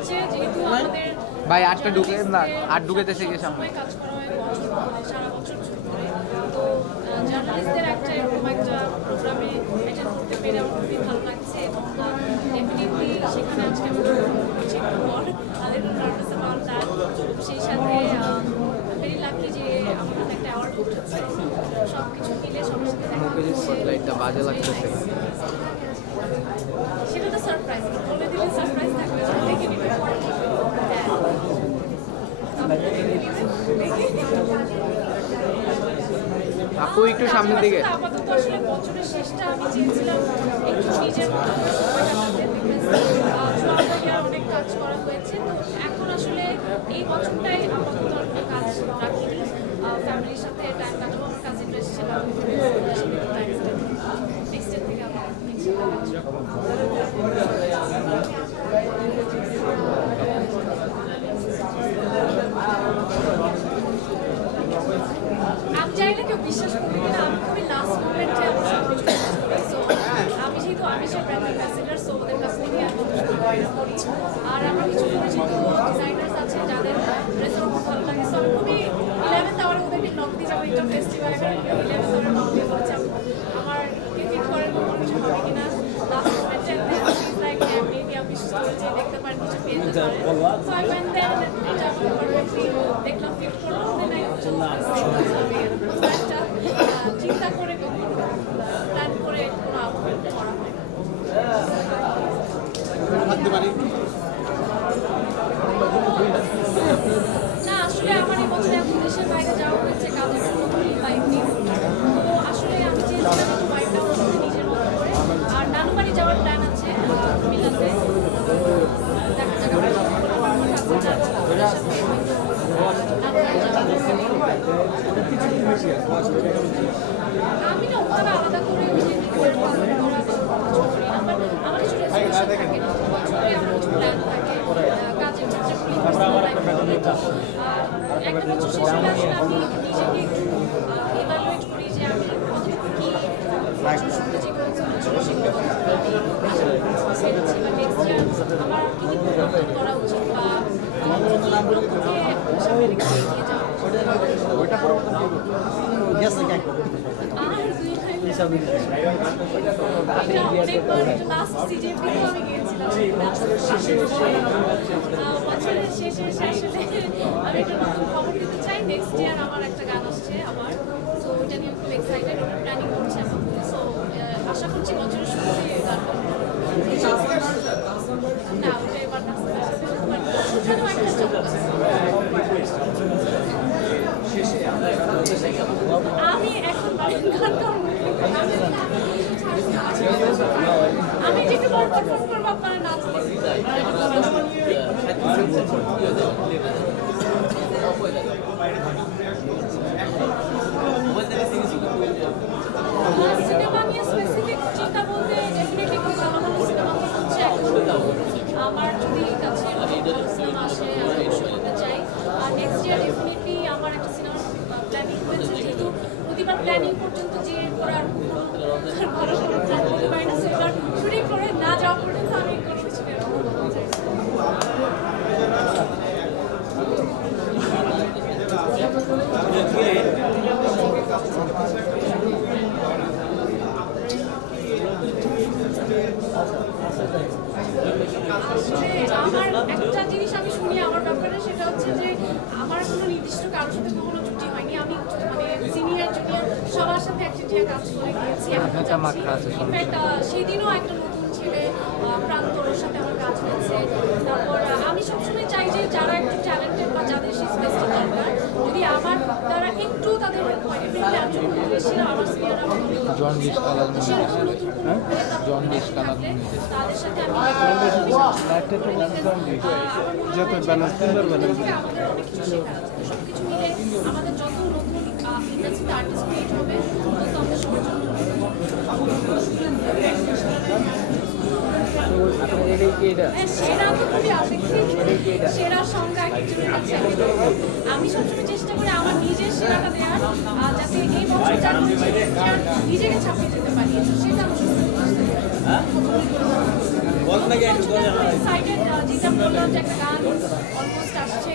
হচ্ছে যেহেতু আমাদের ভাই, আটটা ঢুকে না, আট ঢুকেতেছে গিয়ে সামনে। সময় কাজ করা হয় সারা বছর তো জার্নালিস্টদের একটা এরকম একটা প্রোগ্রামে এটা করতে পেরে আমার খুবই ভালো লাগছে এবং ডেফিনেটলি সেখানে আজকে আমি করছি একটু পর তাদের নার্ভাস অ্যাবাউট দ্যাট সেই সাথে ভেরি লাকি যে আমার হাতে একটা অ্যাওয়ার্ড উঠেছে সব কিছু মিলে সবার সাথে দেখা হচ্ছে। বাজে লাগতেছে সেটা তো সারপ্রাইজ থাকবে ওরা দেখে নিবে হ্যাঁ আপনি দেখে নিবেন দেখে আপু একটু সামনের দিকে আসলে আপাতত আসলে বছরের শেষটা আমি চেয়েছিলাম একটু নিজের মতো করে সময় কাটাতে because, ah, throughout the year অনেক কাজ করা হয়েছে। তো এখন আসলে এই বছরটাই আপাতত কাজ রাখিনি। ফ্যামিলির সাথে টাইম কাটাবো আমার ওদের সাথে টাইম নেক্সট থেকে আবার ইনশাআল্লাহ কাজ করব। আমি জানি না কেউ বিশ্বাস করবে কিনা আমি খুবই লাস্ট মোমেন্টে আমার সব কিছু করি সো আমি যেহেতু আমি সে ব্র্যান্ড অ্যাম্বাসেডার সো ওদের কাছ থেকে আমি কিছু করি আর আমার কিছু পরিচিত ডিজাইনার্স আছে যাদের ড্রেস আমার খুব ভালো লাগে। সো আমি খুবই ইলেভেন্থ আওয়ারে ওদেরকে নক দিয়ে যাব একটা ফেস্টিভ্যালে ইলেভেন্থ আওয়ারে নক দিয়ে বলছে আমার কে ঠিক করে কোনো কিছু হবে কিনা লাস্ট মোমেন্টে লাইক মেবি আপনি স্টোরিতে দেখতে পারেন কিছু পেয়ে যেতে পারেন। সো আই ওয়েন্ট দেয়ার এটা আমার দেখলাম ফিট দেন আই একটা চিন্তা করে প্ল্যান করে কোনো আউটফিট করা হয় না আসলে আমার এই বছর এখন দেশের বাইরে যাওয়া হয়েছে কাজের জন্য বাইক নিয়ে তো আসলে আমি চেয়েছিলাম বাইকটা হচ্ছে নিজের মতো করে আর নানু বাড়ি যাওয়ার প্ল্যান আছে আহ, মিলাতে দেখা যাক আমার আমার কাজিনরা ওদের সাথে হয়তো নানু বাড়ি যাওয়ার আমি না ওখানে আলাদা করে ওই যে রিপোর্ট পালন করা বেশি পছন্দ করি না বাট আমার কিছু রেজলিউশন থাকে না বছরে আমার কিছু প্ল্যান থাকে আহ, কাজের ক্ষেত্রে প্রিভিয়াস লাইফ আর একটা বছর শেষ হলে আসলে আমি নিজেকে একটু ইভালুয়েট করি যে আমি কতটুকু কি সুন্দর যে কোনো ছোট সেগুলো নেক্সট ইয়ার আমার কি কি পরিবর্তন করা উচিত বা আমার কি কি লক্ষ্যকে সামনে রেখে এগিয়ে যাওয়া উচিত। আর দুই এটা অনেকবার এটা লাস্ট সিজেপিতেও আমি গিয়েছিলাম। বছরের শেষে শেষে আসলে আমি একটা নতুন খবর দিতে চাই নেক্সট একটা গান আসছে আমার সো ওইটা নিয়ে খুব এক্সাইটেড ওটা প্ল্যানিং করছি এখন সো আশা করছি বছরের শুরুতে গান না, ওটা এবার আমি এখন গান আমি যে পারফর্ম করব, আপনারা নাচবেন সিনেমা নিয়ে স্পেসিফিক চিন্তা বলতে ডেফিনেটলি খুব ভালো ভালো সিনেমা হচ্ছে এখন আমার যদি কাছে আসে, আমি অবশ্যই চাই। আর নেক্সট ইয়ার আমার একটা সিনেমা প্ল্যানিং যেহেতু প্রতিবার প্ল্যানিং পর্যন্ত যে করে ভালো কোনো প্ল্যান করতে পারি না, সেবার শুটিং করে না পর্যন্ত আমি চাই। আসলে আমার একটা জিনিস আমি শুনি আমার ব্যাপারে সেটা হচ্ছে যে আমার কোনো নির্দিষ্ট কারোর সাথে কখনো ছুটি হয়নি আমি মানে সিনিয়র জুনিয়র সবার সাথে একচেটিয়া কাজ করে গিয়েছি এখন ইনফ্যাক্ট সেদিনও একটা নতুন ছেলে আহ, প্রান্তরের সাথে আমার কাজ হয়েছে। তারপর আমি সবসময় চাই যে যারা একটু ট্যালেন্টেড বা যাদের সেই স্পেসটা দরকার যদি আমার দ্বারা একটু তাদের হেল্প হয় ডেফিনেটলি আমি যখন বেশি আমার সিনিয়র আমার জন বিশ কালার তো সেরকম নতুন কোনো কালার তাদের সাথে আমি যত balance সুন্দর balance। আমাদের অনেক কিছু শেখা আছে। তো সবকিছু মিলে আমাদের যত নতুন ইন্ডাস্ট্রিতে আর্টিস্ট ক্রিয়েট হবে তত আমাদের সবার জন্য হ্যাঁ, সেরা তো সেরা সংজ্ঞা। আমি সবসময় চেষ্টা করি আমার নিজের সেরাটা দেওয়ার যাতে এই বছর যা করছি next year নিজেকে ছাপিয়ে যেতে পারি। সেটা আমি সবসময় চেষ্টা করি। এক্সাইটেড যেটা বললাম যে একটা গান অলমোস্ট আসছে